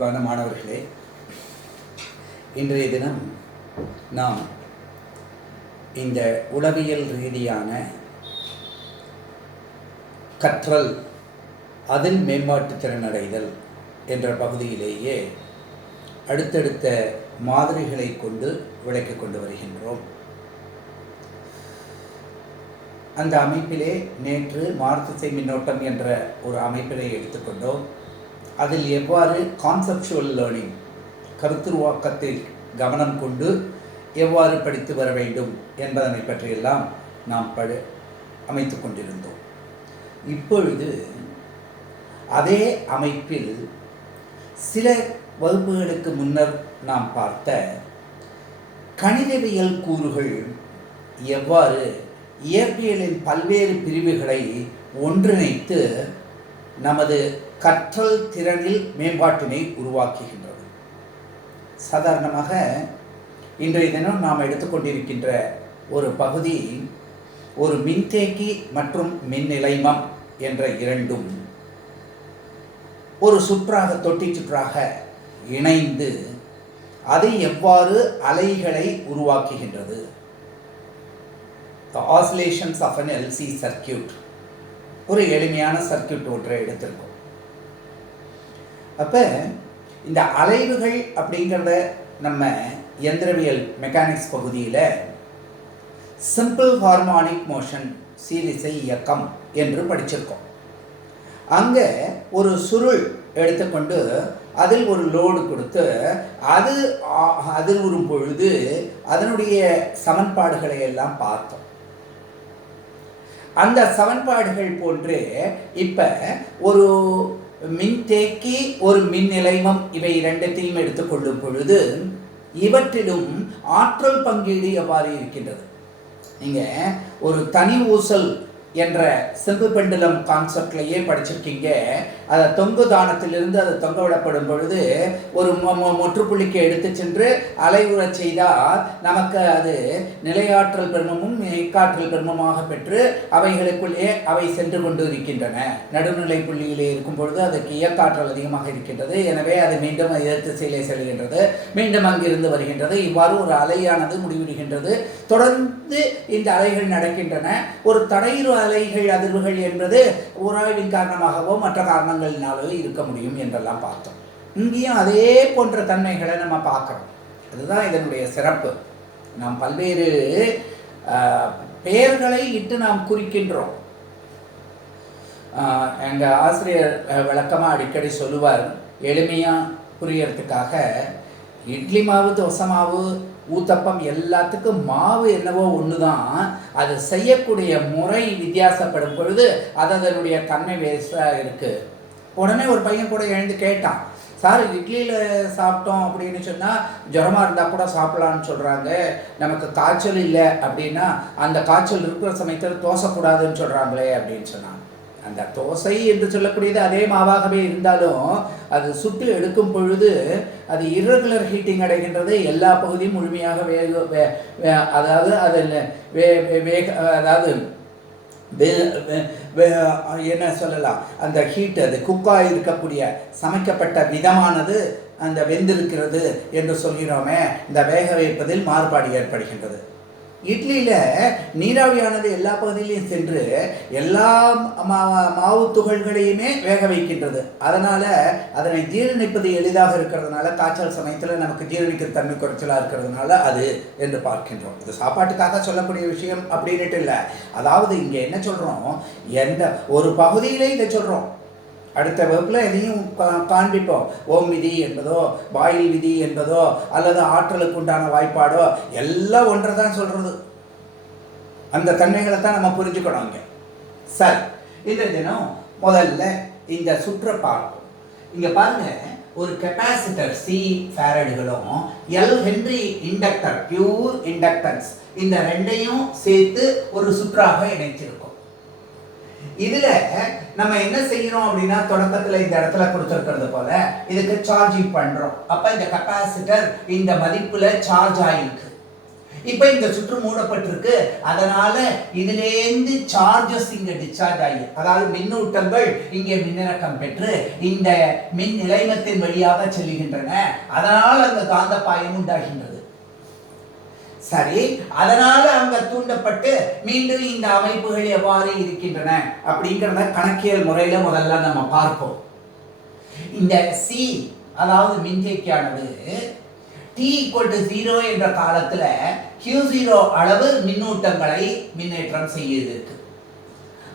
அன்பான மாணவர்களே, இன்றைய தினம் நாம் இந்த உளவியல் ரீதியான கற்றல் அதில் மேம்பாட்டு திறனடைதல் என்ற பகுதியிலேயே அடுத்தடுத்த மாதிரிகளை கொண்டு விளக்கிக் கொண்டு வருகின்றோம். அந்த அமைப்பிலே நேற்று மாறுதிசை மின்னோட்டம் என்ற ஒரு அமைப்பினை எடுத்துக்கொண்டோம். அதில் எவ்வாறு கான்செப்சுவல் லேர்னிங், கருத்துருவாக்கத்தில் கவனம் கொண்டு எவ்வாறு படித்து வர வேண்டும் என்பதனை பற்றியெல்லாம் நாம் அமைத்து கொண்டிருந்தோம். இப்பொழுது அதே அமைப்பில் சில வகுப்புகளுக்கு முன்னர் நாம் பார்த்த கணிதவியல் கூறுகள் எவ்வாறு இயற்பியலின் பல்வேறு பிரிவுகளை ஒன்றிணைத்து நமது கற்றல் திறனில் மேம்பாட்டினை உருவாக்குகின்றது. சாதாரணமாக இன்றைய தினம் நாம் எடுத்துக்கொண்டிருக்கின்ற ஒரு பகுதி ஒரு மின்தேக்கி மற்றும் மின்னிலைமம் என்ற இரண்டும் ஒரு சுற்றாக, தொட்டி சுற்றாக இணைந்து அது எவ்வாறு அலைகளை உருவாக்குகின்றது. The oscillations of an LC circuit, ஒரு எளிமையான சர்க்கியூட் ஒன்றை எடுத்திருக்கோம். அப்போ இந்த அலைவுகள் அப்படிங்கிறத நம்ம இயந்திரவியல் மெக்கானிக்ஸ் பகுதியில் சிம்பிள் ஹார்மோனிக் மோஷன், சீரிசை இயக்கம் என்று படிச்சிருக்கோம். அங்கே ஒரு சுருள் எடுத்துக்கொண்டு அதில் ஒரு லோடு கொடுத்து அதில் வரும் பொழுது அதனுடைய சமன்பாடுகளை எல்லாம் பார்த்தோம். அந்த சமன்பாடுகள் போன்று இப்போ ஒரு மின்தேக்கி, ஒரு மின் நிலைமம், இவை இரண்டத்தையும் எடுத்துக்கொள்ளும் பொழுது இவற்றிலும் ஆற்றல் பங்கீடு எவ்வாறு இருக்கின்றது. நீங்கள் ஒரு தனி ஊசல் என்ற சிம்பிள் பெண்டுலம் கான்செப்ட்லேயே படிச்சிருக்கீங்க. அதை தொங்கு தானத்திலிருந்து அது தொங்க விடப்படும் பொழுது ஒரு முற்றுப்புள்ளிக்கு எடுத்து சென்று அலைவுற செய்தால் நமக்கு அது நிலையாற்றல் பெருமமும் இயக்காற்றல் பெருமமாக பெற்று அவைகளுக்குள்ளே அவை சென்று கொண்டு இருக்கின்றன. நடுநிலை புள்ளியிலே இருக்கும் பொழுது அதுக்கு இயக்காற்றல் அதிகமாக இருக்கின்றது. எனவே அது மீண்டும் எதிர் திசையிலே செல்கின்றது, மீண்டும் அங்கிருந்து வருகின்றது. இவ்வாறு ஒரு அலையானது முடிவடைகின்றது. தொடர்ந்து இந்த அலைகள் நடக்கின்றன. ஒரு தடையுறு அலைகள், அதிர்வுகள் என்பது உராய்வின் காரணமாகவோ மற்ற காரணங்களினாலோ இருக்க முடியும் என்றெல்லாம் பார்த்தோம். இங்கேயும் அதே போன்ற தன்மைகளை நம்ம பார்க்குறோம். அதுதான் இதனுடைய சிறப்பு. நாம் பல்வேறு பெயர்களை இட்டு நாம் குறிக்கின்றோம். எங்கள் ஆசிரியர் விளக்கமாக அடிக்கடி சொல்லுவார், எளிமையாக புரியறதுக்காக, இட்லி மாவு, தோசை மாவு, ஊத்தப்பம் எல்லாத்துக்கும் மாவு என்னவோ ஒன்று தான், அது செய்யக்கூடிய முறை வித்தியாசப்படும் பொழுது அது அதனுடைய தன்மை வேஸ்டாக இருக்குது. உடனே ஒரு பையன் கூட எழுந்து கேட்டான், சார் இட்லியில் சாப்பிட்டோம் அப்படின்னு சொன்னால் ஜுரமாக இருந்தால் கூட சாப்பிட்லான்னு சொல்கிறாங்க, நமக்கு காய்ச்சல் இல்லை அப்படின்னா அந்த காய்ச்சல் இருக்கிற சமயத்தில் தோசைக்கூடாதுன்னு சொல்கிறாங்களே அப்படின்னு சொன்னாங்க. அந்த தோசை என்று சொல்லக்கூடியது அதே மாவாகவே இருந்தாலும் அது சுட்டு எடுக்கும் பொழுது அது இர்ரெகுலர் ஹீட்டிங் அடைகின்றது. எல்லா பகுதியும் முழுமையாக அதாவது அதில் அதாவது என்ன சொல்லலாம், அந்த ஹீட், அது குக்காக இருக்கக்கூடிய சமைக்கப்பட்ட விதமானது அந்த வெந்திருக்கிறது என்று சொல்கிறோமே, இந்த வேக வைப்பதில் மாறுபாடு ஏற்படுகின்றது. இட்லியில் நீராவியானது எல்லா பகுதியிலையும் சென்று எல்லா மாவு துகள்களையுமே வேக வைக்கின்றது. அதனால் அதனை ஜீரணிப்பது எளிதாக இருக்கிறதுனால, காய்ச்சல் சமயத்தில் நமக்கு ஜீரணிக்க தன்மை குறைச்சலாக இருக்கிறதுனால அது என்று பார்க்கின்றோம். இது சாப்பாட்டுக்காக சொல்லக்கூடிய விஷயம் அப்படின்ட்டு இல்லை. அதாவது இங்கே என்ன சொல்கிறோம், எந்த ஒரு பகுதியிலே இதை சொல்கிறோம். அடுத்த வகுப்பில் எதையும் காண்பிப்போம். ஓம் விதி என்பதோ, பாயில் விதி என்பதோ, அல்லது ஆற்றலுக்கு உண்டான வாய்ப்பாடோ எல்லாம் ஒன்றை தான் சொல்கிறது. அந்த தன்மைகளை தான் நம்ம புரிஞ்சுக்கணும் இங்கே. சரி, இந்த தினம் முதல்ல இந்த சுற்றை பார்ப்போம். இங்கே பாருங்க, ஒரு capacitor C ஃபாரடுகளும் L Henry inductor, pure inductance, இந்த ரெண்டையும் சேர்த்து ஒரு சுற்றாக இணைச்சிருக்கோம். இதுல நம்ம என்ன செய்யறோம் அப்படின்னா, தொடக்கத்தில் இந்த இடத்துல கொடுத்துருக்கிறது போல இதுக்கு சார்ஜிங் பண்றோம். அப்ப இந்த கெப்பாசிட்டர் இந்த மதிப்புல சார்ஜ் ஆயிருக்கு. இப்போ இந்த சுற்று மூடப்பட்டிருக்கு. அதனால இதிலேருந்து சார்ஜஸ் இங்க டிஸ்சார்ஜ் ஆகி, அதாவது மின்னூட்டங்கள் இங்கே மின்னிறக்கம் பெற்று இந்த மின் நிலைமத்தின் வழியாக செல்லுகின்றன. அதனால் அங்க காந்தப்பாயம் உண்டாகின்றது. சரி, அதனால அங்க தூண்டப்பட்டு மீண்டும் இந்த அமைப்புகள் எவ்வாறு இருக்கின்றன அப்படிங்கிறத கணக்கியல் முறையில முதல்ல நம்ம பார்ப்போம். இந்த சி, அதாவது மின்தேக்கியானது t=0 என்ற காலத்துல Q0 அளவு மின்னூட்டங்களை மின்னேற்றம் செய்யிருக்கு.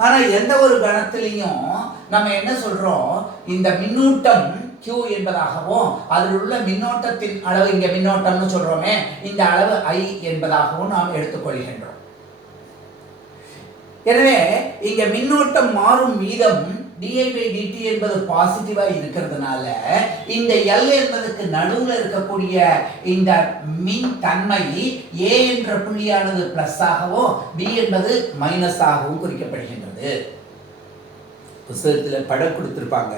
ஆனா எந்த ஒரு கணத்திலையும் நம்ம என்ன சொல்றோம், இந்த மின்னூட்டம் Q என்பதாகவும் அதில் உள்ள மின்னோட்டத்தின் அளவு, இங்க மின்னோட்டம்னு சொல்றோமே, இந்த அளவு I என்பதாகவும் நாம் எடுத்துக்கொள்கின்றோம். எனவே இங்க மின்னோட்டம் மாறும் வீதம் di/dt என்பது பாசிட்டிவா இருக்கிறதுனால இந்த L என்பதற்கு நடுவில் இருக்கக்கூடிய இந்த மின் தன்மை A என்ற புள்ளியானது பிளஸ் ஆகவும் B என்பது மைனஸ் ஆகவும் குறிக்கப்படுகின்றது. புத்தகத்தில் படம் கொடுத்திருப்பாங்க.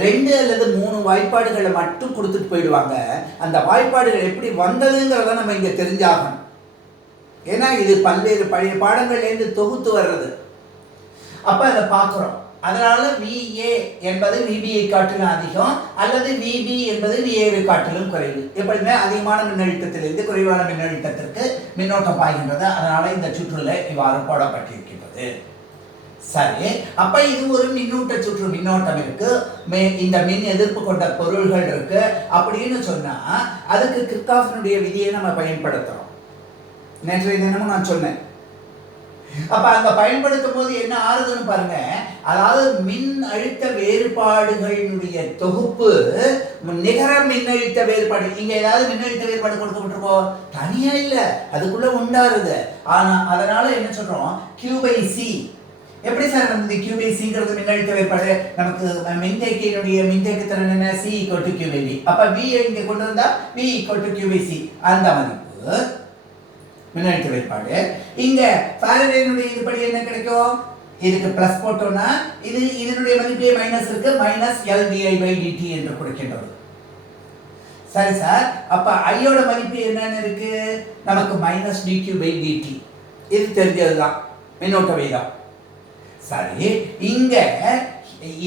2 அல்லது 3 வாய்ப்பாடுகளை மட்டும் கொடுத்துட்டு போயிடுவாங்க. அந்த வாய்ப்பாடுகள் எப்படி வந்ததுங்கிறத நம்ம இங்க தெரிஞ்சாகணும். ஏன்னா இது பல்வேறு பழைய பாடங்கள்லேருந்து தொகுத்து வர்றது. அப்ப அதை பார்க்கிறோம். அதனால VA என்பது VBயை காட்டிலும் அதிகம், அல்லது VB என்பது VAவை காட்டிலும் குறைவு. எப்படியுமே அதிகமான மின்னழுத்தத்திலிருந்து குறைவான மின்னழுத்தத்திற்கு மின்னோட்டம் பாய்கின்றது. அதனால இந்த சுற்றுல இவ்வாறு போடப்பட்டிருக்கின்றது. சரி, அப்ப இது ஒரு மின்னூட்ட சுற்று. மின்னோட்டம் இருக்கு, இந்த மின் எதிர்ப்பு கொண்ட பொருள்கள் இருக்கு அப்படின்னு சொன்னா அதுக்கு கிர்ச்சாஃபினுடைய விதியை நம்ம பயன்படுத்துறோம். நேற்றைய தினமும் நான் சொன்னேன். அப்ப அங்க பயன்படுத்தும் போது என்ன ஆறுதுன்னு பாருங்க. அதாவது மின் அழுத்த வேறுபாடுகளுடைய தொகுப்பு நிகர மின்னழுத்த வேறுபாடு. இங்க ஏதாவது மின்னழுத்த வேறுபாடு கொடுக்கப்பட்டிருக்கோம், தனியா இல்ல, அதுக்குள்ள உண்டாருது. ஆனா அதனால என்ன சொல்றோம், Q/C. எப்படி சார் வந்து Q/Cங்கிறது மின்னழுத்த வேறுபாடு? நமக்கு மின்தேக்கியினுடைய மின்தேக்கு என்ன, C=Q/V. அப்ப V இங்க கொண்டு வந்தா V=Q/C. அந்த மதிப்பு மின்னழுத்த வேறுபாடு. இங்க ஃபாரடேனுடைய இதுபடி என்ன கிடைக்கும், இதுக்கு பிளஸ் போட்டோம்னா இது இதனுடைய மதிப்பே மைனஸ் இருக்கு, மைனஸ் LdI/dt என்று கொடுக்கின்றது. சரி சார், அப்ப ஐயோட மதிப்பு என்னன்னு இருக்கு, நமக்கு மைனஸ் dQ/dt. இது தெரிஞ்சதுதான் மின்னோட்ட வீதம். சரி, இங்க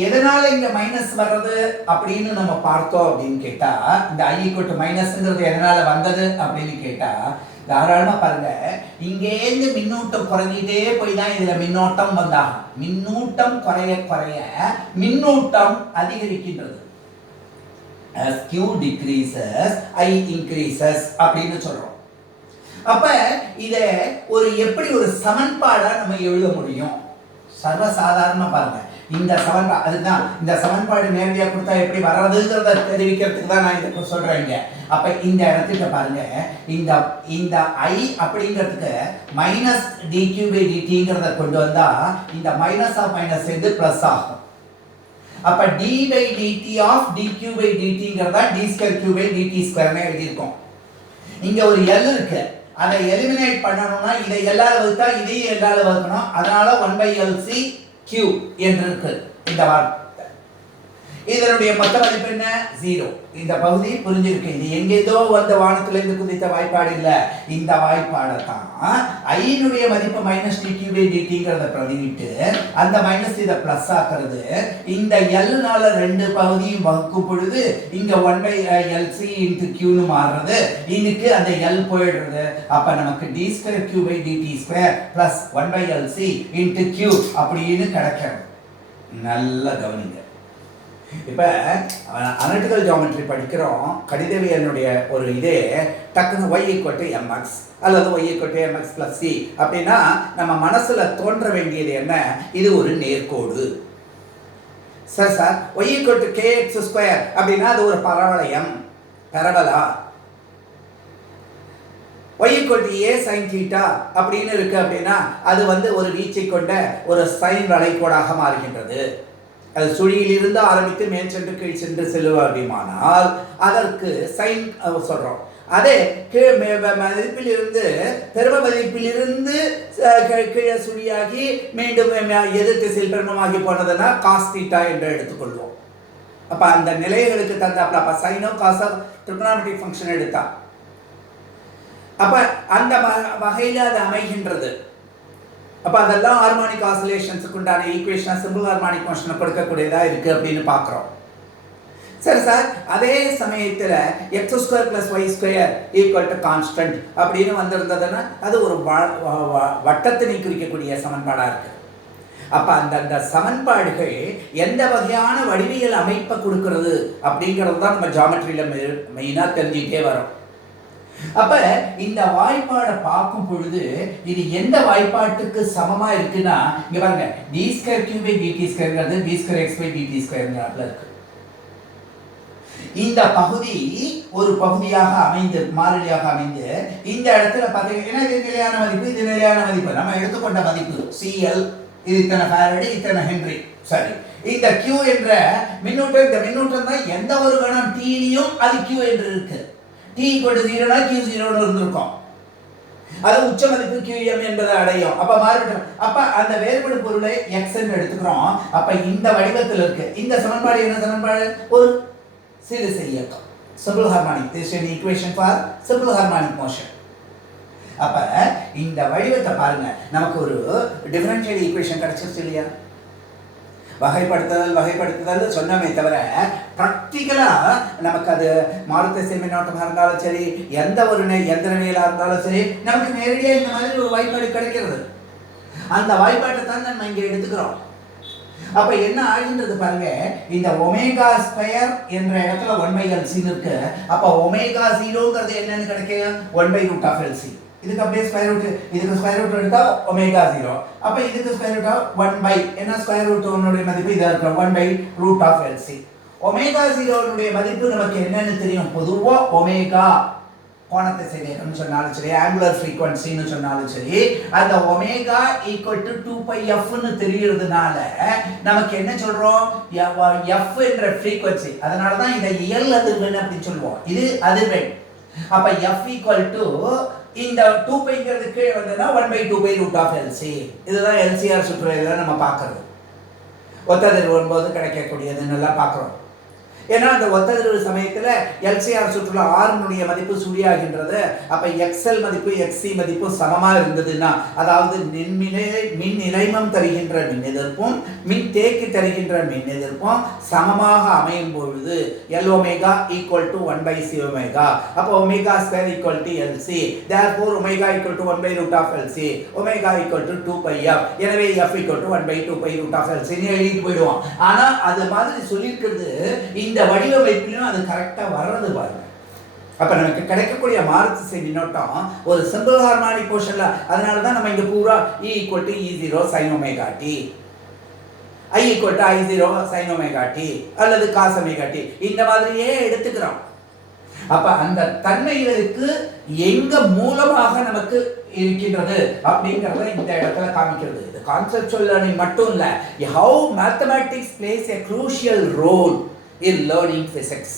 எதனால இங்க மைனஸ் வர்றது அப்படின்னு நம்ம பார்த்தோம் அப்படின்னு கேட்டா, இந்த I=மைனஸ்ங்கிறது எதனால வந்தது அப்படின்னு கேட்டா, தாராளமா பாருங்க, இங்கேருந்து மின்னூட்டம் குறைஞ்சிட்டே போய் தான் இதுல மின்னோட்டம் வந்தாகும். மின்னூட்டம் குறைய குறைய மின்னூட்டம் அதிகரிக்கின்றது. As Q decreases, I increases அப்படின்னு சொல்றோம். அப்ப இத ஒரு எப்படி ஒரு சமன்பாடா நம்ம எழுத முடியும்? சர்வசாதாரணமா பாருங்க, இந்த சமன்பாடு, அதுதான் இந்த சமன்பாடு நேரடியாக கொடுத்தா எப்படி வர்றதுங்கிறத தெரிவிக்கிறதுக்கு தான் நான் இதை சொல்றேங்க. அப்ப இந்த இடத்துக்கு பாருங்க, இந்த இந்த I அப்படிங்கிறதுக்கு மைனஸ் dQ/dtங்கிறத கொண்டு வந்தா இந்த மைனஸ் ஆஃப் மைனஸ் சேர்ந்து பிளஸ் ஆகும். அப்ப d/dt ஆஃப் dQ/dtங்கிறதா d²Q/dt² எழுதியிருக்கோம். இங்க ஒரு L இருக்கு, அதை எலிமினேட் பண்ணணும்னா இதை எல்லால வகுத்தா இதையும் எல்லால வகுக்கணும். அதனால 1/LC Q என்று இருக்கு இந்த வார்த்தை. இதனுடைய மொத்த மதிப்பு என்ன, 0. இந்த பகுதி புரிஞ்சிருக்கு. இது எங்கேதோ வந்த வானத்திலிருந்து குதித்த வாய்ப்பாடு இல்ல, இந்த வாய்ப்பாடை தான் ஐனுடைய மதிப்பு மைனஸ் dQ/dtங்கிறத பிரதிவிட்டு அந்த மைனஸ் இதை பிளஸ் ஆக்குறது. இந்த L-னால 2 பகுதியும் வகுக்கும் பொழுது இங்க 1/LC into Qன்னு மாறுறது. இதுக்கு அந்த L போயிடுறது. அப்ப நமக்கு d²Q/dt² plus 1/LC into Q அப்படின்னு கிடைக்கிறது. நல்ல கவனிங்க. இப்ப அனலிட்டிக்கல் ஜியோமெட்ரி படிக்கிறோம், கணிதவியலுடைய ஒரு இதே டக்குன்னு y=mx அல்லது y=mx + c அப்படின்னா நம்ம மனசுல தோன்ற வேண்டியது என்ன, இது ஒரு நேர்கோடு. சார் சார் y=kx² அப்படின்னா அது ஒரு பரவளையம், பரவலா? y=a sin θ அப்படின்னு இருக்கு அப்படின்னா அது வந்து ஒரு வீச்சை கொண்ட ஒரு சைன் வளைகோடாக மாறுகின்றது. அது சுழியிலிருந்து ஆரம்பித்து மேல் சென்று கீழ் சென்று செல்லுமானால் அதற்கு சைன் சொல்றோம். அதே மதிப்பிலிருந்து பெரும மதிப்பிலிருந்து கீழே சுழியாகி மீண்டும் எதிர் திசையில் பெருமமாகி போனதுன்னா காஸ் தீட்டா என்று எடுத்துக்கொள்வோம். அப்ப அந்த நிலைகளுக்கு தந்தாப்புல அப்ப சைனோ காசோ ட்ரிகோனோமெட்ரிக் ஃபங்க்ஷன் எடுத்தா அப்ப அந்த வகையில் அது அமைகின்றது. அப்ப அதெல்லாம் ஹார்மோனிக் ஆசிலேஷன்ஸுக்கு உண்டான ஈக்குவேஷன் சிம்பிள் ஹார்மோனிக் மோஷனை கொடுக்கக்கூடியதா இருக்கு அப்படின்னு பார்க்குறோம். சரி சார், அதே சமயத்தில் x² + y² = கான்ஸ்டன்ட் அப்படின்னு வந்திருந்ததுன்னா அது ஒரு வட்டத்தினை குறிக்கக்கூடிய சமன்பாடாக இருக்கு. அப்போ அந்த சமன்பாடுகள் எந்த வகையான வடிவியல் அமைப்பை கொடுக்கறது அப்படிங்கிறது தான் நம்ம ஜாமெட்ரியில் மெயினாக தெரிஞ்சுக்கிட்டே வரோம். அப்ப இந்த வாய்ப்பாடை பார்க்கும் பொழுது இது எந்த வாய்ப்பாட்டுக்கு சமமா இருக்குன்னா, இங்க பாருங்க, d²3/dt² d²x/dt² இருக்கு. இந்த பகுதி ஒரு பகுதியாக அமைந்து மாறிலியாக அமைந்து இந்த இடத்துல பார்த்தீங்கன்னா இது நிலையான மதிப்பு, இது நிலையான மதிப்பு, நம்ம எடுத்துக்கொண்ட மதிப்பு CL, இது இத்தனை ஃபாரட், இத்தனை ஹென்றி. சரி, இந்த Q என்ற மின்னூட்டம், இந்த மின்னூட்டம் தான் எந்த ஒரு கணம் Tலையும் அது Q என்று இருக்கு. T = 0னா Q 0ன்னு இருந்திருக்கும். அது உச்ச மதிப்பு QM என்பதை அடையும். அப்ப மாறிவிட்டோம். அப்ப அந்த வேறுபடு பொருளை x என்று எடுத்துக்கிறோம். அப்ப இந்த வடிவத்தில் இருக்கு. இந்த சமன்பாடு என்ன சமன்பாடு? ஒரு சீரிசை இயக்கம், simple harmonic. This is an equation for simple harmonic motion. அப்ப இந்த வடிவத்தை பாருங்க, நமக்கு ஒரு டிஃபரன்ஷியல் ஈக்குவேஷன் கிடைச்சிருச்சு இல்லையா? வகைப்படுத்துதல் சொன்னமே தவிர ப்ராக்டிக்கலா நமக்கு அது மாறுதிசை மின்னோட்டமாக இருந்தாலும் சரி, எந்த ஒரு எந்திரவியலாக இருந்தாலும் சரி, நமக்கு நேரடியாக இந்த மாதிரி ஒரு வாய்ப்பாடு கிடைக்கிறது. அந்த வாய்ப்பாட்டை தான் நம்ம இங்கே எடுத்துக்கிறோம். அப்ப என்ன ஆகின்றது பாருங்க, இந்த ω² என்ற இடத்துல 1/LC இருக்கு. அப்ப ω0ங்கிறது என்னன்னு கிடைக்கும்? 1/√LC. இதுக்கு அப்படியே ஸ்கொயர் ரூட், இதுக்கு ஸ்கொயர் ரூட் எடுத்தா ω0. அப்ப இதுக்கு ஸ்கொயர் ரூட் 1 என்ன ஸ்கொயர் ரூட் 1 மதிப்பு இதா இருக்கு, 1/√LC. ω0 மதிப்பு நமக்கு என்னன்னு தெரியும்? பொதுவா ஒமேகா கோணத்திசை வேகம்னு சொன்னாலும் சரி, ஆங்குலர் ஃப்ரீக்வன்சின்னு சொன்னாலும் சரி, அந்த ஒமேகா = 2πfன்னு தெரியறதுனால நமக்கு என்ன சொல்றோம்? f என்ற ஃப்ரீக்வன்சி. அதனால தான் இதை இயல் அதிர்வெண் அப்படின்னு சொல்லுவோம். இது அதிர்வெண். அப்ப f = இந்த 2πங்கிறது கீழே வந்ததுன்னா 1/2π√LC. இதுதான் LCR சுற்றுரையில நம்ம பார்க்கறது. ஒத்ததிர்வு போது கிடைக்கக்கூடியதுன்னு எல்லாம் பார்க்குறோம். ஏன்னா அந்த ஒத்ததிர்வு சமயத்தில் LCR சுற்றுலா R மதிப்பு சுழியாகின்றது. அப்ப XL மதிப்பு XC மதிப்பு சமமா இருந்ததுன்னா, அதாவது மின் நிலைமம் தருகின்ற மின் எதிர்ப்பும் மின் தேக்கி தருகின்ற மின் எதிர்ப்பும் சமமாக அமையும் பொழுது Lω = 1/Cω. அப்போ ω² = LC. therefore ω = 1/√LC. ω = 2πf. எனவே f = 1/2π√LC எழுதிட்டு போயிடுவோம். ஆனா அது மாதிரி சொல்லியிருக்கிறது இந்த வடிவமைப்பிலும் அது கரெக்டா வர்றது பாருங்க. அப்ப நமக்கு கிடைக்கக்கூடிய மாறுதிசை மின்னோட்டம் ஒரு சிம்பிள் ஹார்மோனிக் மோஷன்ல. அதனால தான் நம்ம இங்க பூரா E = E0 sin ωt, I = I0 sin ωt அல்லது cos ωt இந்த மாதிரியே எடுத்துக்கிறோம். அப்ப அந்த தன்மைகளுக்கு எங்க மூலமாக நமக்கு இருக்கின்றது அப்படிங்கறத இந்த இடத்துல காமிக்கிறது. இது கான்செப்சுவல் லேர்னிங் மட்டும் இல்ல, how mathematics plays a crucial role in learning physics.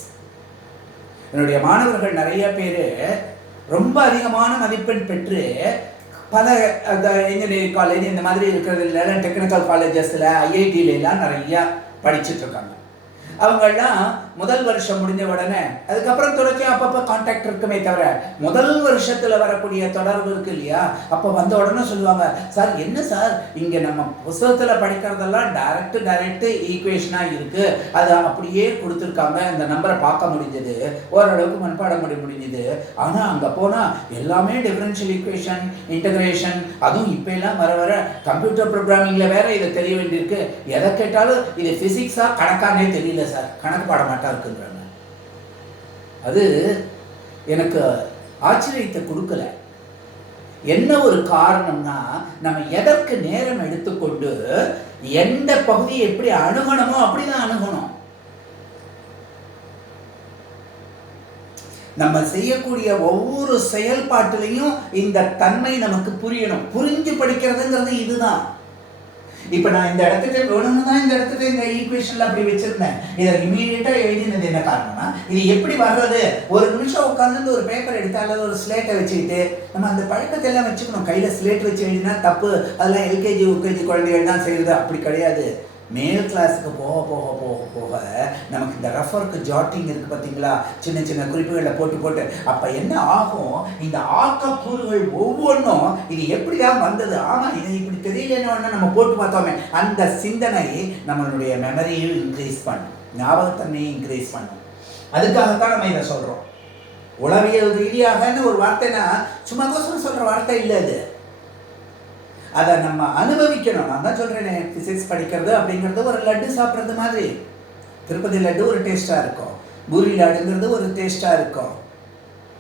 என்னுடைய மாணவர்கள் நிறைய பேர் ரொம்ப அதிகமான மதிப்பெண் பெற்று பல இன்ஜினியரிங் காலேஜ் இந்த மாதிரி இருக்கிறதுல டெக்னிக்கல் காலேஜஸ்ல IITல எல்லாம் நிறைய படிச்சுட்டு இருக்காங்க. அவங்கெல்லாம் முதல் வருஷம் முடிஞ்ச உடனே அதுக்கப்புறம் தொடர்ச்சி அப்பப்போ கான்டாக்ட் இருக்குமே தவிர முதல் வருஷத்துல வரக்கூடிய தொடர்பு இருக்கு இல்லையா, அப்போ வந்த உடனே சொல்லுவாங்க, சார் என்ன சார் இங்க நம்ம புத்தகத்துல படிக்கிறதெல்லாம் டைரக்ட் ஈக்குவேஷனா இருக்கு, அது அப்படியே கொடுத்துருக்காங்க, இந்த நம்பரை பார்க்க முடிஞ்சது, ஓரளவுக்கு மனப்பாடம் முடிஞ்சது. ஆனா அங்க போனா எல்லாமே டிஃபரன்ஷியல் ஈக்குவேஷன், இன்டகிரேஷன், அதுவும் இப்ப எல்லாம் வர வர கம்ப்யூட்டர் ப்ரோக்ராமிங்ல வேற இதை தெரிய வேண்டியிருக்கு. எதை கேட்டாலும் இது பிசிக்ஸா கணக்கானே தெரியல சார், கணக்கு பாட மாட்டா இருக்குன்றாங்க. அது எனக்கு ஆச்சரியத்தை கொடுக்கல. என்ன ஒரு காரணம்னா, நம்ம எதற்கு நேரம் எடுத்துக்கொண்டு எந்த பகுதியை எப்படி அணுகணுமோ அப்படிதான் அணுகணும். நம்ம செய்யக்கூடிய ஒவ்வொரு செயல்பாட்டிலையும் இந்த தன்மை நமக்கு புரியணும். புரிஞ்சு படிக்கிறதுங்கிறது இதுதான். இப்ப நான் இந்த இடத்துக்கு வேணும்னு தான் இந்த இடத்துக்கு இந்த ஈக்குவேஷன்ல அப்படி வச்சிருந்தேன். இதை இமீடியட்டா எழுதினது என்ன காரணம்னா, இது எப்படி வர்றது? ஒரு நிமிஷம் உட்காந்து ஒரு பேப்பர் எடுத்து அல்லது ஒரு ஸ்லேட்டை வச்சுக்கிட்டு நம்ம அந்த பழக்கத்தை எல்லாம் வச்சுக்கணும். கையில ஸ்லேட் வச்சு எழுதினா தப்பு, அதெல்லாம் LKG UKG குழந்தைகள் தான் செய்யுது, அப்படி கிடையாது. மேல் கிளாஸுக்கு போக போக போக போக நமக்கு இந்த ரெஃபருக்கு ஜாட்டிங் இருக்குது பார்த்தீங்களா, சின்ன சின்ன குறிப்புகளை போட்டு போட்டு அப்போ என்ன ஆகும், இந்த ஆக்கக்கூறுகள் ஒவ்வொன்றும் இது எப்படி தான் வந்தது, ஆமாம் இது இப்படி தெரியலன்னு நம்ம போட்டு பார்த்தோமே, அந்த சிந்தனை நம்மளுடைய மெமரியும் இன்க்ரீஸ் பண்ணும், ஞாபகத்தன்மையை இன்க்ரீஸ் பண்ணும். அதுக்காகத்தான் நம்ம இதை சொல்கிறோம். உளவியல் ரீதியாகன்னு ஒரு வார்த்தைனா சும்மா கோசம் சொல்கிற வார்த்தை இல்லை, அது அதை நம்ம அனுபவிக்கணும். நான் தான் சொல்கிறேனே, ஃபிசிக்ஸ் படிக்கிறது அப்படிங்கிறது ஒரு லட்டு சாப்பிட்றது மாதிரி. திருப்பதி லட்டு ஒரு டேஸ்ட்டாக இருக்கும், பூரி லட்டுங்கிறது ஒரு டேஸ்ட்டாக இருக்கும்.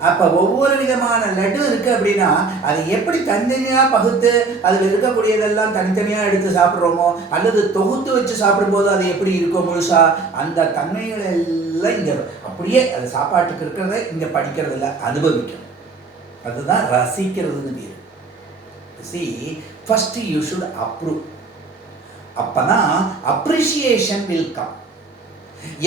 அப்போ ஒவ்வொரு விதமான லட்டு இருக்குது அப்படின்னா அதை எப்படி தனித்தனியாக பகுத்து அதில் இருக்கக்கூடியதெல்லாம் தனித்தனியாக எடுத்து சாப்பிட்றோமோ அல்லது தொகுத்து வச்சு சாப்பிடும்போது அது எப்படி இருக்கும் முழுசாக, அந்த தன்மைகள் எல்லாம் இங்கே அப்படியே அது சாப்பாட்டுக்கு இருக்கிறத இங்கே படிக்கிறதில்ல, அனுபவிக்கணும். அதுதான் ரசிக்கிறதுன்னு பேர். See, first you should approve. அப்பதான் appreciation will come.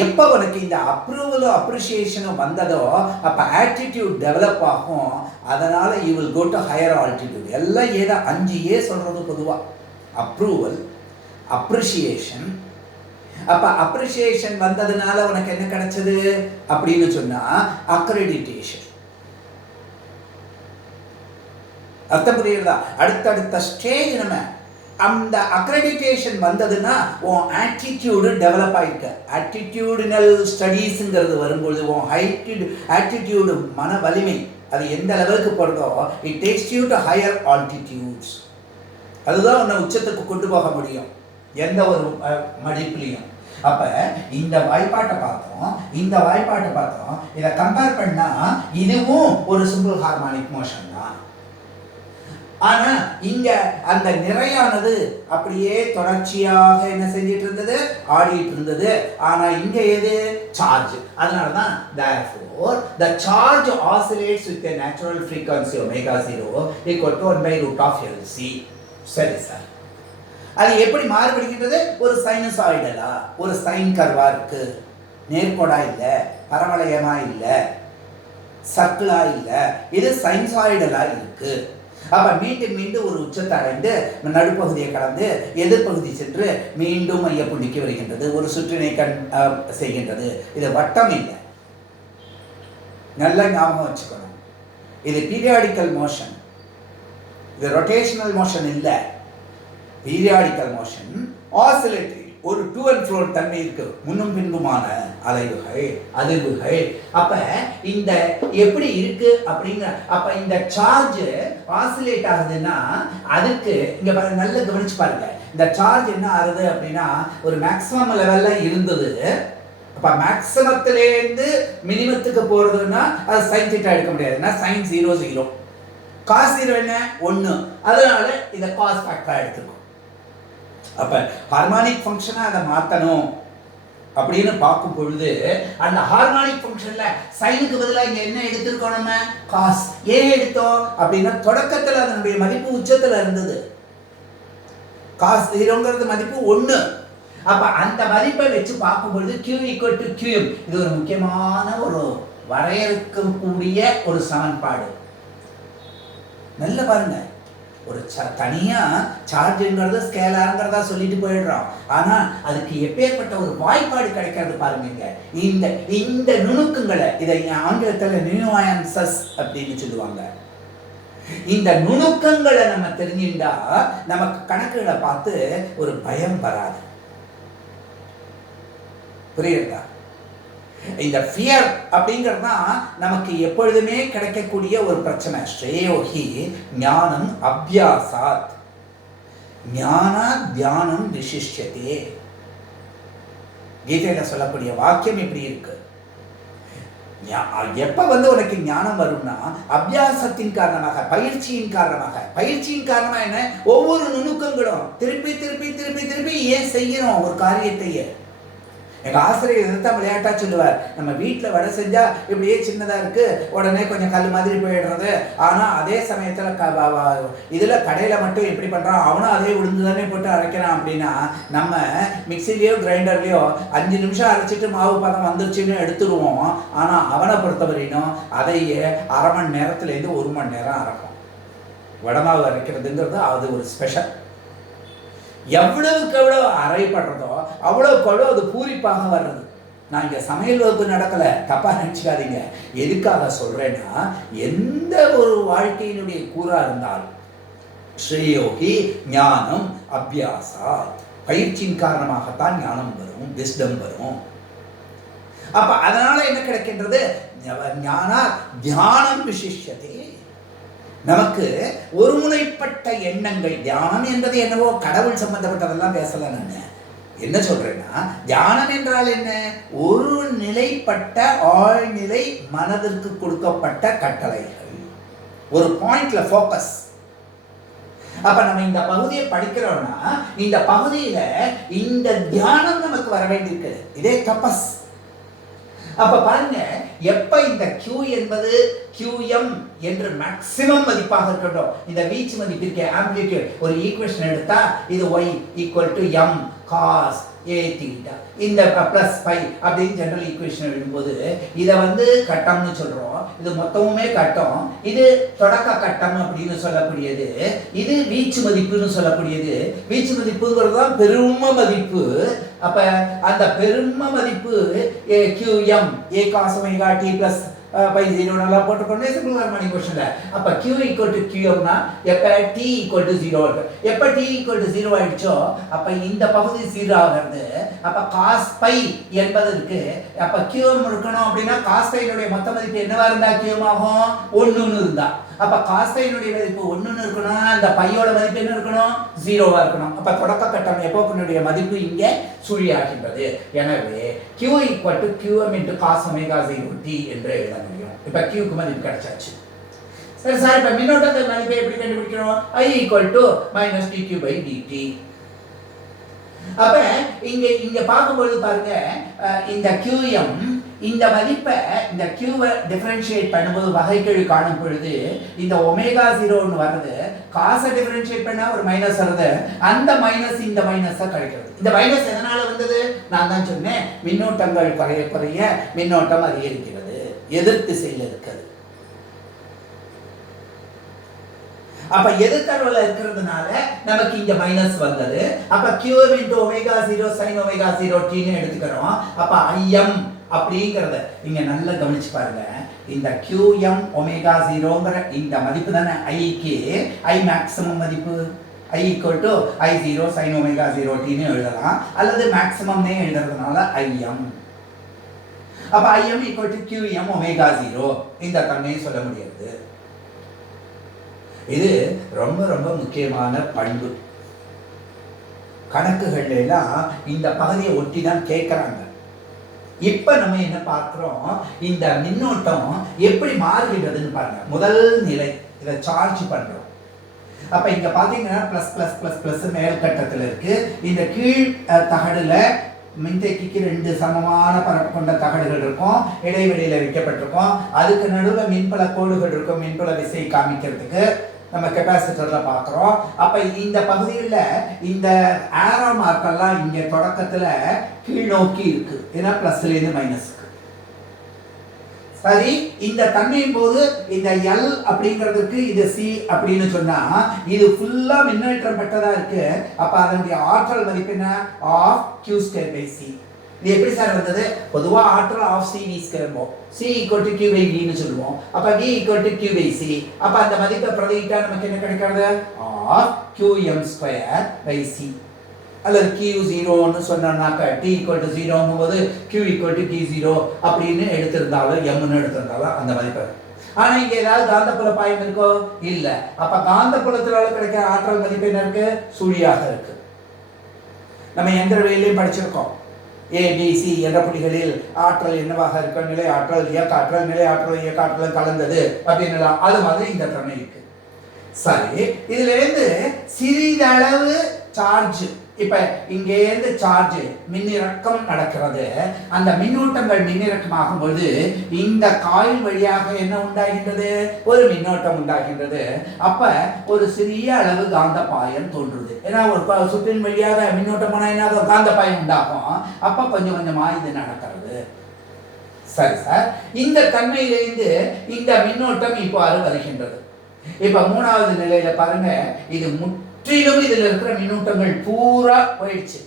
எப்போ உனக்கு இந்த அப்ரூவலும் அப்ரிசியேஷனும் வந்ததோ அப்போ ஆட்டிடியூட் டெவலப் ஆகும். அதனால் you will go to higher altitude. எல்லாம் ஏதோ 5 சொல்கிறது பொதுவாக. Approval, appreciation. அப்போ அப்ரிசியேஷன் வந்ததுனால உனக்கு என்ன கிடைச்சது அப்படின்னு சொன்னால் அக்ரெடிட்டேஷன். அர்த்தம் புரியுறதா? அடுத்தடுத்த ஸ்டேஜ் நம்ம அந்த அக்ரெடிட்டேஷன் வந்ததுன்னா உன் ஆட்டிடியூடு டெவலப் ஆகிருக்கு. ஆட்டிடியூடினல் ஸ்டடீஸுங்கிறது வரும்பொழுது உன் ஆட்டிடியூடு மன வலிமை அது எந்த லெவலுக்கு போகிறதோ it takes you to higher altitudes. அதுதான் உன்னை உச்சத்துக்கு கொண்டு போக முடியும் எந்த ஒரு மதிப்புலையும். அப்போ இந்த வாய்ப்பாட்டை பார்த்தோம், இதை கம்பேர் பண்ணால் இதுவும் ஒரு சிம்பிள் ஹார்மானிக் மோஷன் தான். ஆனால் இங்கே அந்த நிறையானது அப்படியே தொடர்ச்சியாக என்ன செஞ்சிட்டு இருந்தது, ஆடிட்டு இருந்தது. ஆனால் இங்கே எது சார்ஜ். அதனால தான் therefore the charge oscillates with a natural frequency ω0 equal to 1/√LC. சரி சார், அது எப்படி மாறுபடுகின்றது? ஒரு சைனசாய்டலா, ஒரு சைன் கர்வா இருக்கு, நேர்கோடா இல்லை, பரவளையமா இல்லை, சர்க்கிளா இல்லை, இது சைனசாய்டலா இருக்கு. அப்போ மீண்டும் ஒரு உச்சத்தை அடைந்து நடுப்பகுதியை கடந்து எதிர்ப்பகுதி சென்று மீண்டும் மையப்புள்ளிக்கு வருகின்றது, ஒரு சுற்றினை செய்கின்றது. இது வட்டம் இல்லை, நல்ல ஞாபகம் வச்சுக்கணும். இது பீரியாடிக்கல் மோஷன், இது ரொட்டேஷனல் மோஷன் இல்லை, பீரியாடிக்கல் மோஷன். ஆசிலேட்டரி, ஒரு டு அண்ட் ஃப்ரோ தன்மை இருக்கு, முன்னும் பின்புமான அலைவுகள், அதிர்வுகள். அப்ப இந்த எப்படி இருக்கு அப்படிங்கிற, அப்ப இந்த சார்ஜ் ஆசிலேட் ஆகுதுன்னா அதுக்கு இங்க நல்ல கவனிச்சு பாருங்க. இந்த சார்ஜ் என்ன ஆகுது அப்படின்னா ஒரு மேக்ஸிமம் லெவல்ல இருந்தது, அப்ப மேக்ஸிமத்திலேருந்து மினிமத்துக்கு போறதுன்னா அது சைன் தீட்டா எடுக்க முடியாதுன்னா சைன் 0 0, காஸ் 0 என்ன 1, அதனால இதை காஸ் ஃபேக்டரா எடுத்துக்கும். அப்போ ஹார்மானிக் ஃபங்க்ஷனாக அதை மாற்றணும் அப்படின்னு பார்க்கும் பொழுது அந்த ஹார்மானிக் ஃபங்க்ஷனில் சைனுக்கு பதிலாக இங்கே என்ன எடுத்திருக்கோம், நம்ம காஸ். ஏன் எடுத்தோம் அப்படின்னா தொடக்கத்தில் அதனுடைய மதிப்பு உச்சத்தில் இருந்தது, காஸ் 0ங்கிறது மதிப்பு 1. அப்போ அந்த மதிப்பை வச்சு பார்க்கும் பொழுது Q = QM. இது ஒரு முக்கியமான ஒரு வரையறுக்கக்கூடிய ஒரு சமன்பாடு. நல்ல பாருங்க, ஒரு தனியாக சார்ஜுங்கிறத ஸ்கேலாருங்கிறதா சொல்லிட்டு போயிடுறோம். ஆனால் அதுக்கு எப்பேற்பட்ட ஒரு வாய்ப்பாடு கிடைக்கிறது பாருங்க. இந்த நுணுக்கங்களை, இதை ஆங்கிலத்தில் நியூயான்சஸ் அப்படின்னு சொல்லுவாங்க. இந்த நுணுக்கங்களை நம்ம தெரிஞ்சுட்டா நமக்கு கணக்குகளை பார்த்து ஒரு பயம் வராது. புரியுதா? இந்த ஃபியர் அப்படிங்கிறது தான் நமக்கு எப்பொழுதுமே கிடைக்கக்கூடிய ஒரு பிரச்சனை. ஸ்ரேயோஹி ஞானம் அபியாசாத் ஞானா தியானம் விசிஷ்யதே. கீதையில சொல்லக்கூடிய வாக்கியம் இப்படி இருக்கு. எப்ப உனக்கு ஞானம் வரும்னா அபியாசத்தின் காரணமாக, பயிற்சியின் காரணமாக என்ன, ஒவ்வொரு நுணுக்கங்களும் திருப்பி திருப்பி திருப்பி திருப்பி ஏன் செய்யணும் ஒரு காரியத்தையே. எங்கள் ஆசிரியர் எதிர்த்தான் விளையாட்டாக சொல்லுவார், நம்ம வீட்டில் வடை செஞ்சால் இப்படியே சின்னதாக இருக்குது, உடனே கொஞ்சம் கல் மாதிரி போயிடுறது. ஆனால் அதே சமயத்தில் இதில் கடையில் மட்டும் எப்படி பண்ணுறான், அவனும் அதே உளுந்து தானே போட்டு அரைக்கிறான். அப்படின்னா நம்ம மிக்சிலேயோ கிரைண்டர்லேயோ 5 நிமிஷம் அரைச்சிட்டு மாவு பதம் வந்துருச்சுன்னு எடுத்துடுவோம். ஆனால் அவனை பொறுத்தவரையினும் அதையே அரை மணி நேரத்துலேருந்து 1 மணி நேரம் அரைக்கும். வடமாவு அரைக்கிறதுங்கிறது அது ஒரு ஸ்பெஷல். எவ்வளவுக்கு எவ்வளவு அறைப்படுறதோ அவ்வளவுக்கு அவ்வளோ அது பூரிப்பாக வர்றது. நான் இங்கே சமையல் வகுப்பு நடக்கலை, தப்பாக நினச்சிக்காதீங்க. எதுக்காக சொல்கிறேன்னா, எந்த ஒரு வாழ்க்கையினுடைய கூறாக இருந்தாலும் ஸ்ரேயோகி ஞானம் அபியாசா, பயிற்சியின் காரணமாகத்தான் ஞானம் வரும், விஸ்டம் வரும். அப்ப அதனால என்ன கிடைக்கின்றது? ஞானா தியானம் விசிஷ்யதே. நமக்கு ஒருமுனைப்பட்ட எண்ணங்கள். தியானம் என்பது என்னவோ கடவுள் சம்பந்தப்பட்டதெல்லாம் பேசல. நான் என்ன சொல்றேன்னா, தியானம் என்றால் என்ன? ஒரு நிலைப்பட்ட ஆழ்நிலை மனதிற்கு கொடுக்கப்பட்ட கட்டளைகள், ஒரு பாயிண்ட்ல ஃபோக்கஸ். அப்ப நம்ம இந்த பகுதியை படிக்கிறோம்னா, இந்த பகுதியில இந்த தியானம் நமக்கு வர வேண்டியிருக்கு. இதே தபஸ். அப்ப பாருங்க, எப்ப இந்த Q என்பது QM என்று மேக்ஸிமம் மதிப்பாக இருக்கட்டும், இந்த வீச்சு மதிப்பிற்கு ஆம்பிளிட்யூட் ஒரு ஈக்குவேஷன் எடுத்தா இது y = m cos a theta, இந்த பிளஸ் பை அப்படின்னு ஜெனரல் ஈக்குவேஷன் எழுதும்போது இதை கட்டம்னு சொல்றோம். இது மொத்தமுமே கட்டம். இது தொடக்க கட்டம் அப்படின்னு சொல்லக்கூடியது. இது வீச்சு மதிப்புன்னு சொல்லக்கூடியது. வீச்சு மதிப்புங்கிறது தான் பெரும மதிப்பு. அப்ப அந்த பெரும மதிப்பு QM a cos omega t plus phi 0 நல்லா போட்டுக்கொண்டே சிம்பிள் ஹார்மோனிக் கொஸ்டின்ல. அப்ப Q = QM னா எப்ப t = 0, எப்ப t = 0 ஆயிடுச்சோ அப்ப இந்த பகுதி 0 ஆகிறது. அப்ப cos பை என்பது இருக்கு. அப்ப QM இருக்கணும் அப்படின்னா cos பைனுடைய மொத்த மதிப்பு என்னவா இருந்தா QM ஆகும்? 1ன்னு இருந்தா. அப்ப cos பைனுடைய மதிப்பு 1ன்னு இருக்கணும். அந்த பையோட மதிப்பு என்ன இருக்கணும்? 0வா இருக்கணும். அப்ப தொடக்க கட்டம் எப்போனுடைய மதிப்பு இங்கே சுழியாகின்றது. எனவே Q = QM × cos omega 0t என்று எழுத முடியும். இப்ப Q க்கு மதிப்பு கிடைச்சாச்சு. சரி சார், இப்ப மின்னோட்டத்தின் மதிப்பை எப்படி கண்டுபிடிக்கிறோம்? I = -dq/dt. அப்ப இங்க பார்க்கும்போது பாருங்க, இந்த QM இந்த மதிப்பை இந்த Q-வை டிஃபரன்ஷியேட் பண்ணும்போது வகைக்கெழு காணும் பொழுது இந்த ஒமேகா 0ன்னு வருது. காசை டிஃபரன்ஷியேட் பண்ணா ஒரு மைனஸ் வருது. அந்த மைனஸ் இந்த மைனஸா கிடைக்கிறது. இந்த மைனஸ் எதனால வந்தது? நான் தான் சொன்னேன், மின்னோட்டங்கள் குறைய குறைய மின்னோட்டம் அதிகரிக்கிறது, எதிர் திசையில் இருக்கிறது. அப்ப எதிர்த்தளவுல இருக்கிறதுனால நமக்கு இங்க மைனஸ் வந்தது. அப்ப Q × omega 0 sin omega 0t ன்னு எடுத்துக்கிறோம். அப்ப Im அப்படிங்கறத நீங்க நல்லா கவனிச்சு பாருங்க. இந்த QM omega 0ங்கற இந்த மதிப்பு தானே I க்கு I மேக்ஸிமம் மதிப்பு. I = I0 sin omega 0t ன்னு எழுதலாம். அல்லது மேக்ஸிமம்னே எழுதுறதுனால Im. அப்ப Im = QM omega 0 இந்த தன்மையை சொல்ல முடியாது. இது ரொம்ப ரொம்ப முக்கியமான பண்பு. கணக்குகள்ல எல்லாம் இந்த பகுதியை ஒட்டி தான் கேட்கறாங்க. இப்ப நம்ம என்ன பார்க்கிறோம்? இந்த மின்னோட்டம் எப்படி மாறுகிறதுன்னு பாருங்க. முதல் நிலை, இதை சார்ஜ் பண்றோம். அப்ப இங்க பாத்தீங்கன்னா பிளஸ் பிளஸ் பிளஸ் பிளஸ் மேல் கட்டத்துல இருக்கு. இந்த கீழ் தகடுல மின்தேக்கிக்கு 2 சமமான பரப்பு கொண்ட தகடுகள் இருக்கும், இடைவெளியில வைக்கப்பட்டிருக்கும். அதுக்கு நடுவில் மின்புல கோடுகள் இருக்கும், மின்புல விசை காமிக்கிறதுக்கு. நம்ம கெப்பாசிட்டர்ல பார்க்குறோம். அப்ப இந்த பகுதியில் இந்த ஆரோ மார்க்கெல்லாம் இங்க தொடக்கத்துல கீழ் நோக்கி இருக்கு, ஏன்னா பிளஸ்லேருந்து மைனஸ்க்கு. சரி, இந்த தன்மையின் போது இந்த எல் அப்படிங்கிறதுக்கு இது சி அப்படின்னு சொன்னா இது ஃபுல்லா மின்னேற்றம் பெற்றதா இருக்கு. அப்ப அதனுடைய ஆற்றல் மதிப்பு என்ன? Of Q²/c. இது எப்படி சார் வந்தது? பொதுவா ஆற்றல் ஆஃப் CV², C = Q/V ன்னு சொல்லுவோம். அப்ப V = Q/c. அப்ப அந்த மதிப்பை பிரதியிட்டா நமக்கு என்ன கிடைக்கிறது? Of Qm²/c. அல்லது Q0 ன்னு சொன்னாக்க T = 0 போது Q = T0 அப்படின்னு எடுத்திருந்தாலும் M ன்னு எடுத்திருந்தாலும் அந்த மதிப்பு. ஆனா இங்க ஏதாவது காந்தப்புல பாயம் இருக்கோ? இல்ல. அப்ப காந்தப்புலத்தினால கிடைக்கிற ஆற்றல் மதிப்பு என்ன இருக்கு? சுழியாக இருக்கு. நம்ம எந்திரவியலையும் படிச்சிருக்கோம். ABC என்ற புள்ளிகளில் ஆற்றல் என்னவாக இருக்க? நிலை ஆற்றல், இயக்க ஆற்றல், நிலை ஆற்றல், இயக்க ஆற்றல் கலந்தது அப்படின்னு. அது மாதிரி இந்த தன்மை இருக்கு. சரி, இதுல இருந்து சிறிதளவு சார்ஜ், இப்ப இங்கே இருந்து சார்ஜ் மின்னிறக்கம் நடக்கிறது. அந்த மின்னோட்டங்கள் மின்னிறக்கமாகும் பொழுது இந்த காயில் வழியாக என்ன உண்டாகின்றது? ஒரு மின்னோட்டம் உண்டாகின்றது. அப்ப ஒரு சிறிய அளவு காந்த பாயம் தோன்றுது. ஏன்னா ஒரு சுற்றின் வழியாக மின்னோட்டம் போனா என்ன? காந்த பாயம் உண்டாகும். அப்ப கொஞ்சம் கொஞ்சமா இது நடக்கிறது. சரி சார், இந்த தன்மையிலிருந்து இந்த மின்னோட்டம் இவ்வாறு வருகின்றது. இப்ப மூணாவது நிலையில பாருங்க, இது முற்று முற்றிலும் இதில் இருக்கிற மின்னூட்டங்கள் பூரா போயிடுச்சு.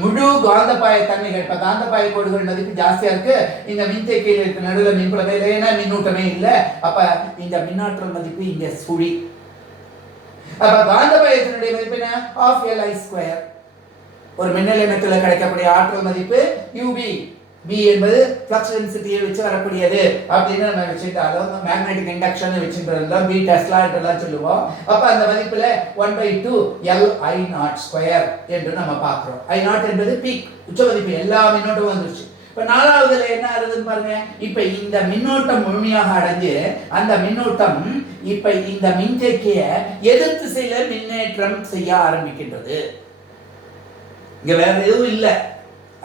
முழு காந்தப்பாய தன்மைகள், இப்ப காந்தப்பாய கோடுகள் மதிப்பு ஜாஸ்தியா இருக்கு, இந்த மின்தேக்கியில் இருக்க நடுவில் மின்புலமையில ஏன்னா மின்னூட்டமே இல்லை, அப்ப இந்த மின்னாற்றல் மதிப்பு இங்க சுழி. அப்ப காந்தப்பாயத்தினுடைய மதிப்பு என்ன? half Li square. ஒரு மின்னலைமத்தில் கிடைக்கக்கூடிய ஆற்றல் மதிப்பு UB. B என்பது ஃப்ளக்ஸ் டென்சிட்டியை வச்சு வரக்கூடியது அப்படின்னு நம்ம வச்சுட்டாலும் மேக்னெட்டிக் இண்டக்ஷன் வச்சுட்டு B டெஸ்லா என்றெல்லாம் சொல்லுவோம். அப்ப அந்த மதிப்புல 1/2 Li0 ஸ்கொயர் என்று நம்ம பார்க்கிறோம். I0 என்பது பீக், உச்ச மதிப்பு. எல்லா மின்னோட்டமும் வந்துருச்சு. இப்ப நாலாவதுல என்ன ஆகுதுன்னு பாருங்க. இப்ப இந்த மின்னோட்டம் முழுமையாக அடைஞ்சு அந்த மின்னோட்டம் இப்ப இந்த மின்தேக்கிய எதிர் திசையில மின்னேற்றம் செய்ய ஆரம்பிக்கின்றது. இங்க வேற எதுவும் இல்லை,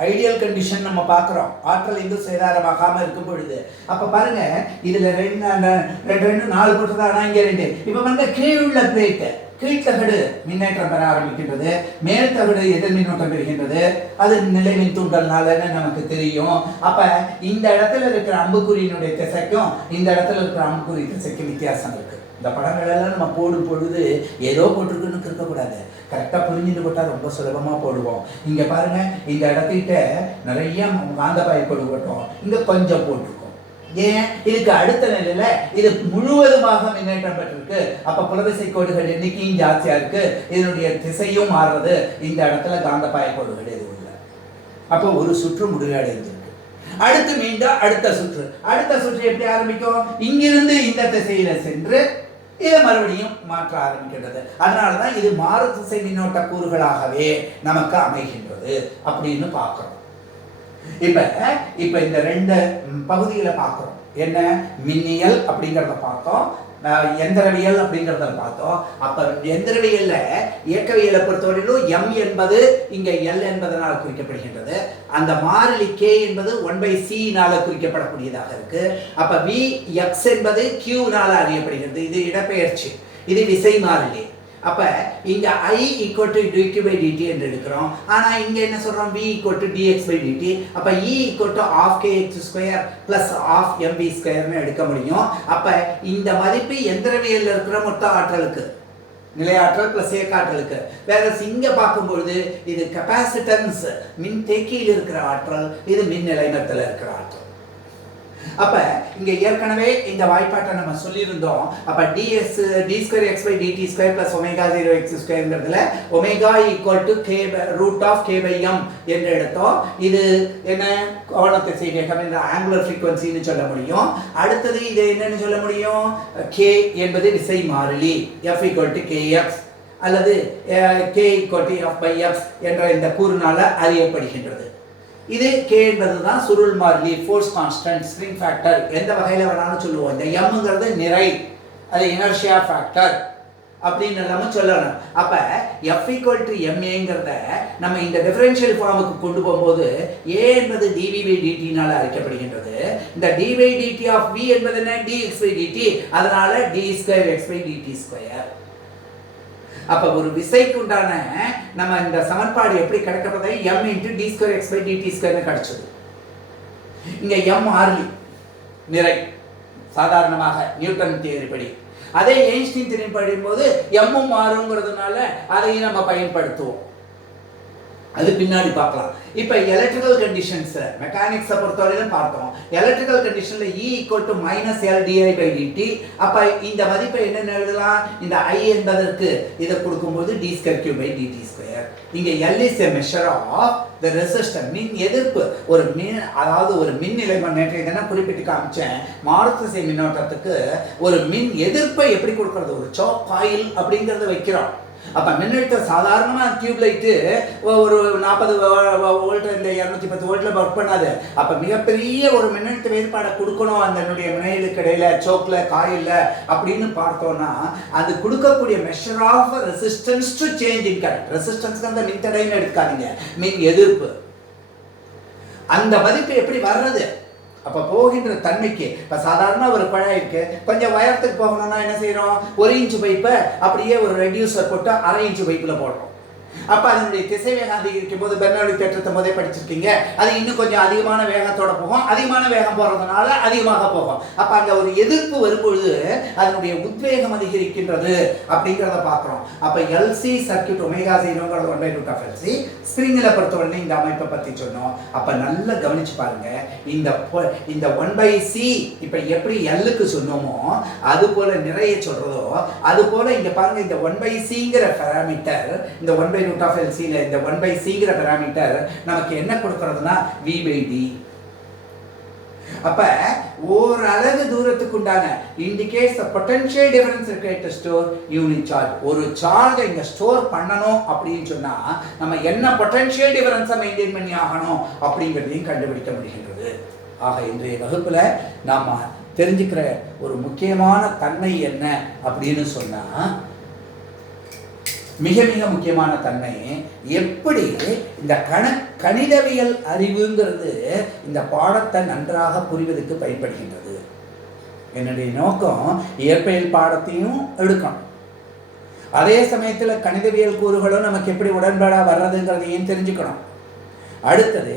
ஐடியல் கண்டிஷன் நம்ம பார்க்குறோம். ஆற்றல் எங்கும் சேதாரமாகாம இருக்கும் பொழுது அப்ப பாருங்க, இதுல ரெண்டு 4 போட்டுதான், ஆனா இங்க 2. இப்ப பாருங்க, கீழுள்ள பிளேட், கீழ்த்தகடு மின்னேற்றம் பெற ஆரம்பிக்கின்றது, மேல் தகடு எதிர் மின்னோட்டம் பெறுகின்றது. அது நிலை மின் தூண்டல்னாலன்னு நமக்கு தெரியும். அப்ப இந்த இடத்துல இருக்கிற அம்புக்குறியினுடைய திசைக்கும் இந்த இடத்துல இருக்கிற அம்புக்குறி திசைக்கும் வித்தியாசம் இருக்கு. இந்த படங்கள் எல்லாம் நம்ம போடும் பொழுது ஏதோ போட்டிருக்குன்னு இருக்கக்கூடாது, கரெக்டாக புரிஞ்சுட்டு போட்டால் ரொம்ப சுலபமாக போடுவோம். இங்கே பாருங்க, இந்த இடத்திட்ட நிறைய காந்தப்பாய கோடு போட்டோம், இங்கே கொஞ்சம் போட்டிருக்கோம். ஏன்? இதுக்கு அடுத்த நிலையில இது முழுவதுமாக மின்னேற்றம் பெற்றிருக்கு. அப்ப புலவிசை கோடுகள் எண்ணிக்கையும் ஜாஸ்தியா இருக்கு, இதனுடைய திசையும் மாறுறது. இந்த இடத்துல காந்தப்பாய கோடுகள் எதுவும் இல்லை. அப்போ ஒரு சுற்று முடிவடைந்திருக்கு. அடுத்து மீண்டும் அடுத்த சுற்று எப்படி ஆரம்பிக்கும்? இங்கிருந்து இந்த திசையில சென்று இதை மறுபடியும் மாற்ற ஆரம்பிக்கின்றது. அதனாலதான் இது மாறு திசை மின்னோட்ட கூறுகளாகவே நமக்கு அமைகின்றது அப்படின்னு பார்க்கிறோம். இப்ப இந்த 2 பகுதிகளை பார்க்கிறோம். என்ன? மின்னியல் அப்படிங்கிறத பார்த்தோம், எந்திரவியல் அப்படிங்கிறத பார்த்தோம். அப்ப எந்திரவியல்ல இயக்கவியலை பொறுத்தவரையிலும் M என்பது இங்க L என்பதனால் குறிக்கப்படுகின்றது. அந்த மாறிலி K என்பது 1/c குறிக்கப்படக்கூடியதாக இருக்கு. அப்ப Vx என்பது Q அறியப்படுகிறது. இது இடப்பெயர்ச்சி, இது விசை மாறிலி. அப்ப இங்க I = dq/dt என்று எடுக்கிறோம். ஆனா இங்க என்ன சொல்றோம்? V = dx/dt. அப்ப E = half kx² + half mv² ன்னு எடுக்க முடியும். அப்ப இந்த மதிப்பு எந்திரவியல்ல இருக்கிற மொத்த ஆற்றலுக்கு, நிலையாற்றல் பிளஸ் இயக்காற்றலுக்கு. வேற இங்க பார்க்கும்பொழுது இது கெப்பாசிட்டன்ஸ், மின் தேக்கியில் இருக்கிற ஆற்றல், இது மின் நிலைமத்தில் இருக்கிற ஆற்றல். அப்ப இங்க ஏற்கனவே இந்த வாய்ப்பாட்டை நம்ம சொல்லியிருந்தோம். அப்ப d2x/dt² + ω0x²ங்கிறதுல ω = k√k/m என்று எடுத்தோம். இது என்ன? கோணத்திசை வேகம் என்ற ஆங்குலர் ஃப்ரீக்வன்சின்னு சொல்ல முடியும். அடுத்தது இது என்னன்னு சொல்ல முடியும்? k என்பது விசை மாறிலி, F = kx அல்லது k = f/x என்ற இந்த கூறுனால அறியப்படுகின்றது. இது K என்பதுதான் சுருள் மாறிலி, ஃபோர்ஸ் கான்ஸ்டன்ட், ஸ்ப்ரிங் ஃபேக்டர், எந்த வகையில வேணாலும் சொல்லுவோம். இந்த Mங்கிறது நிறை, அது இனர்ஷியா ஃபேக்டர் அப்படின்னு நம்ம சொல்லணும். அப்ப F = maங்கிறத நம்ம இந்த டிஃபரன்ஷியல் ஃபார்முக்கு கொண்டு போகும்போது A என்பது dv/dt அழைக்கப்படுகின்றது. இந்த dv/dt of V என்பது என்ன? dx/dt. அதனால d2x/dt². அப்ப ஒரு விசைக்கு உண்டான நம்ம இந்த சமன்பாடு எப்படி கிடைக்கப்பட்டது? m × d2x/dt² கிடைச்சது. இங்க m மாறிலி, நிறை, சாதாரணமாக நியூட்டன் தியரிப்படி. அதே ஐன்ஸ்டீன் தியரி படிக்கும்போது m மாறுங்கிறதுனால அதையும் நம்ம பயன்படுத்துவோம். அது பின்னாடி பார்க்கலாம். இப்ப எலக்ட்ரிக்கல் கண்டிஷன்ஸ், மெக்கானிக்ஸை பொறுத்தவரையிலும் பார்த்தோம். எலக்ட்ரிக்கல் கண்டிஷன்ல E = -L/di/dt. அப்ப இந்த மதிப்பை என்ன எழுதலாம்? இந்த I என்பதற்கு இதை கொடுக்கும்போது d2q/dt². இங்க L is a measure of the resistance, மின் எதிர்ப்பு. ஒரு மின், அதாவது ஒரு மின் நிலைமம், நேற்று இதெல்லாம் குறிப்பிட்டு காமிச்சேன். மாறுதிசை மின்னோட்டத்துக்கு ஒரு மின் எதிர்ப்பை எப்படி கொடுக்கறது? ஒரு சாக் காயில் அப்படிங்கறத வைக்கிறோம். அப்ப மின்னழுத்தம் சாதாரணமா டியூப் லைட்டு ஒரு 40 வோல்ட் இல்ல 210 வோல்ட்ல ஒர்க் பண்ணாது. அப்ப மிகப்பெரிய ஒரு மின்னழுத்த வேறுபாடை கொடுக்கணும் அதனுடைய முனைகளுக்கு இடையில, சோக்ல, காயில்ல அப்படின்னு பார்த்தோம்னா அது கொடுக்கக்கூடிய measure of resistance to change in current. Resistance அந்த மின்தடைன்னு எடுக்காதீங்க, மின் எதிர்ப்பு. அந்த மதிப்பு எப்படி வர்றது? அப்ப போகின்ற தன்மைக்கு, இப்ப சாதாரண ஒரு குழாய் இருக்கு, கொஞ்சம் உயரத்துக்கு போகணும்னா என்ன செய்யறோம்? 1 இன்ச் பைப்பை அப்படியே ஒரு ரெடியூசர் போட்டு 1/2 இன்ச் பைப்புல போடுறோம். அப்போ அதனுடைய திசைவேகம் அதிகரிக்கும் போது பெர்னௌலி தேற்றத்தை முதல் படிச்சிருக்கீங்க. அது இன்னும் கொஞ்சம் அதிகமான வேகத்தோட போகும். அதிகமான வேகம் போகிறதுனால அதிகமாக போகும். அப்போ அந்த ஒரு எதிர்ப்பு வரும்பொழுது அதனுடைய உத்வேகம் அதிகரிக்கின்றது அப்படிங்கிறத பார்க்குறோம். அப்போ எல்சி சர்க்கியூட் ஒமேகா 0ங்கிறது 1/√LC. ஸ்ப்ரிங்கில் பொறுத்தவரை இந்த அமைப்பை பற்றி சொன்னோம். அப்போ நல்லா கவனிச்சு பாருங்க. இந்த 1/c இப்போ எப்படி எல்லுக்கு சொன்னோமோ அது போல நிறைய சொல்றதோ அது போல இங்க பாருங்க, இந்த 1/cங்கிற பாராமீட்டர், இந்த 1/√LC இந்த 1/cங்கிற பாராமீட்டர் நமக்கு என்ன கொடுக்கறதுன்னா v/d. அப்ப ஒரு அலகு தூரத்துக்கு உண்டான indicates the potential difference required to store unit charge. ஒரு சார்ஜை இங்க ஸ்டோர் பண்ணணும் அப்படின்னு சொன்னா நம்ம என்ன பொட்டன்ஷியல் டிஃபரன்ஸை மெயின்டைன் பண்ணி ஆகணும் அப்படிங்கிறதையும் கண்டுபிடிக்க முடிகின்றது. ஆக இன்றைய வகுப்புல நாம தெரிஞ்சுக்கிற ஒரு முக்கியமான தன்மை என்ன அப்படின்னு சொன்னா, மிக மிக முக்கியமான தன்மை எப்படி இந்த கணிதவியல் அறிவுங்கிறது இந்த பாடத்தை நன்றாக புரிவதற்கு பயன்படுகின்றது. என்னுடைய நோக்கம் இயற்பியல் பாடத்தையும் எடுக்கணும், அதே சமயத்தில் கணிதவியல் கூறுகளும் நமக்கு எப்படி உடன்பாடாக வர்றதுங்கிறதையும் தெரிஞ்சுக்கணும். அடுத்தது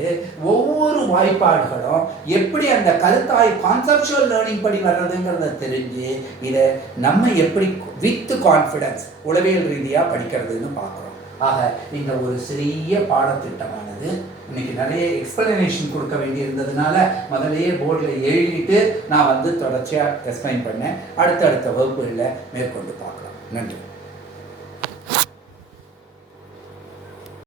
ஒவ்வொரு வாய்ப்பாடுகளும் எப்படி அந்த கருத்தாய் கான்செப்சுவல் லேர்னிங் படி வர்றதுங்கிறத தெரிஞ்சு இதை நம்ம எப்படி வித் கான்ஃபிடன்ஸ் உளவியல் ரீதியாக படிக்கிறதுன்னு பார்க்குறோம். ஆக இந்த ஒரு சிறிய பாடத்திட்டமானது இன்னைக்கு நிறைய எக்ஸ்பிளனேஷன் கொடுக்க வேண்டி இருந்ததுனால முதலையே போர்டில் எழுதிட்டு நான் தொடர்ச்சியாக எக்ஸ்பிளைன் பண்ணேன். அடுத்தடுத்த வகுப்புகளில் மேற்கொண்டு பார்க்கலாம். நன்றி.